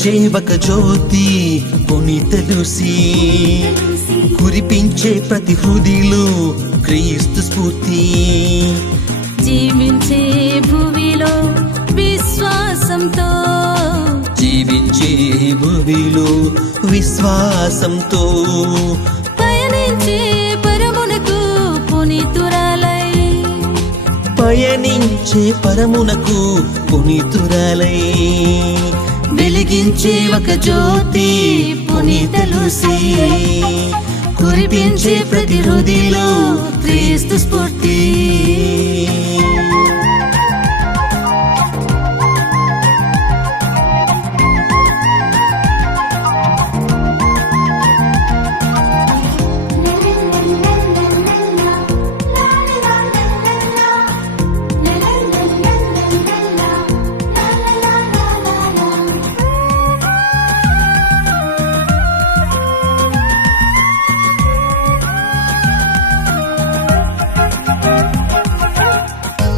వెలిగించే ఒక జ్యోతి పునీత లూసీ, కురిపించే ప్రతి హృదయలో క్రీస్తు స్ఫూర్తి. జీవించే భూమిలో విశ్వాసంతో, జీవించే భూమిలో విశ్వాసంతో, పయనించే పరమునకు పునీతురాలై, పయనించే పరమునకు పునీతురాలై, వెలిగించే ఒక జ్యోతి పునీత లూసీ, కురిపించే ప్రతి హృదయలో క్రీస్తు స్ఫూర్తి.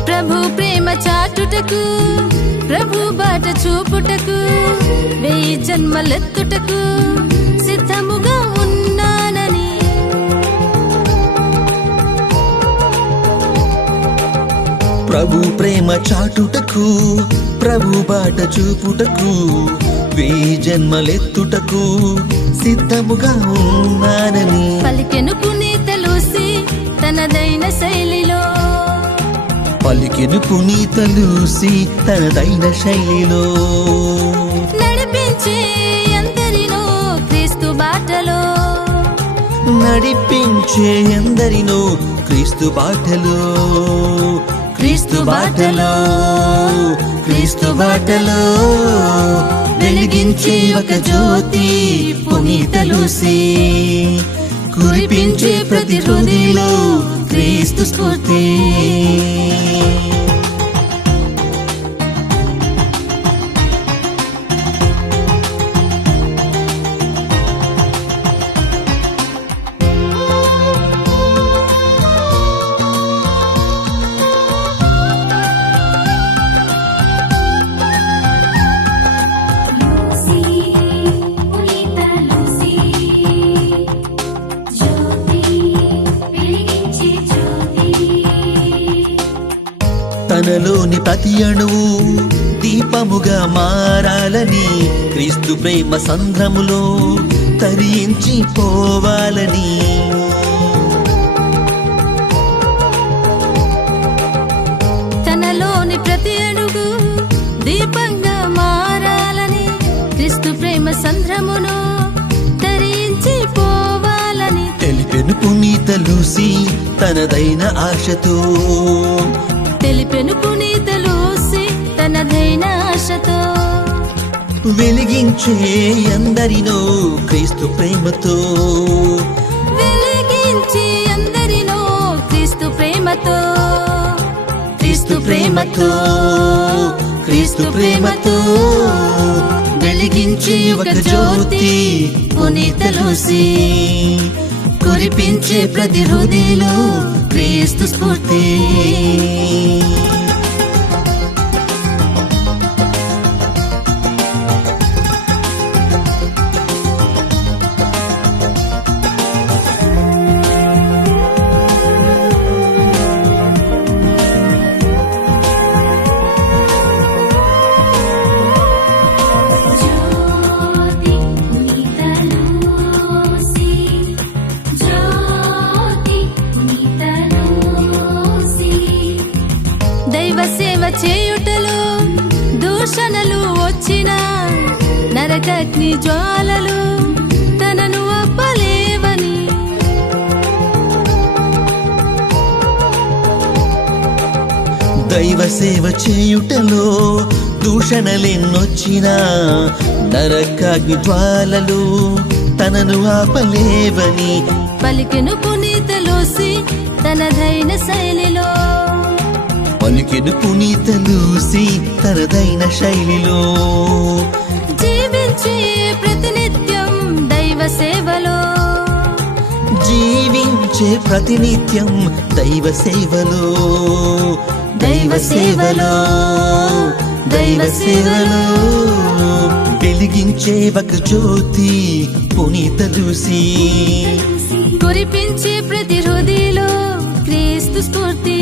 ప్రభు ప్రేమ చాటుటకు, ప్రభు బాట చూపుటకు, 1000 జన్మలెత్తుటకు సిద్ధముగా ఉన్నానని. ప్రభు ప్రేమ చాటుటకు, ప్రభు బాట చూపుటకు, 1000 జన్మలెత్తుటకు సిద్ధముగా ఉన్నానని పలికెను పునీత లూసీ తనదైన శైలిలో, పలికెను పునీత లూసీ తనదైన శైలిలో. నడిపించే ఎందరినో క్రీస్తు బాటలో, నడిపించే ఎందరినో క్రీస్తు బాటలో, క్రీస్తు బాటలో, క్రీస్తు బాటలో, వెలిగించే ఒక జ్యోతి పునీత లూసీ, కురిపించే ప్రతి హృదయలో క్రీస్తు స్ఫూర్తి. తనలోని ప్రతి అణువు దీపముగా మారాలని, క్రీస్తు ప్రేమ సంద్రములో తరించి పోవాలని. తనలోని ప్రతి అణువు దీపంగా మారాలని, క్రీస్తు ప్రేమ సంద్రమును తరించి పోవాలని తెలిపెను పునీత లూసీ తనదైన ఆశతో, తెలిపెను పునీత లూసీ తనదైన ఆశతో. వెలిగించే ఎందరినో క్రీస్తు ప్రేమతో, వెలిగించే ఎందరినో క్రీస్తు ప్రేమతో, క్రీస్తు ప్రేమతో, క్రీస్తు ప్రేమతో, వెలిగించే ఒక జ్యోతి పునీత లూసీ, కురిపించే ప్రతి హృదయలో క్రీస్తు స్ఫూర్తి. దైవ సేవ చేయుటలో దూషణలు వచ్చిన, నరకాగ్ని జ్వాలలు తనను అప్పలేవని. దైవ సేవ చేయుటలో దూషణలెన్నొచ్చినా, నరకాగ్ని జ్వాలలు తనను ఆపలేవని. పలికెను పునీత లూసీ తనదైన శైలిలో, పలికెను పునీత లూసీ తనదైన శైలిలో. జీవించే ప్రతినిత్యం దైవ సేవలో, జీవించే ప్రతినిత్యం దైవ సేవలో, దైవ సేవలో, దైవ సేవలో, వెలిగించే ఒక జ్యోతి పునీత లూసీ, కురిపించే ప్రతి హృదయలో క్రీస్తు స్ఫూర్తి.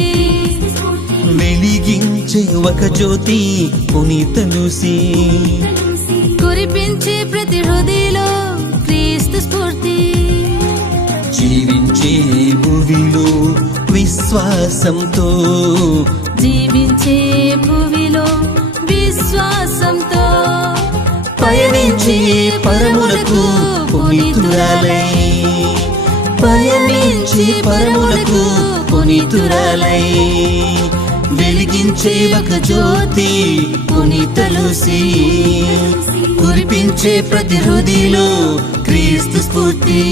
వెలిగించే ఒక జ్యోతి పునీత లూసీ, కురిపించే ప్రతి హృదయలో క్రీస్తు స్ఫూర్తి. జీవించే భూమిలో విశ్వాసంతో, జీవించే భూమిలో విశ్వాసంతో, పయనించే పరములకు పునీతురాలై, పయనించే పరములకు పునీతురాలై, వెలిగించే ఒక జ్యోతి పునీత లూసీ, కురిపించే ప్రతి హృదయలో క్రీస్తు స్ఫూర్తి.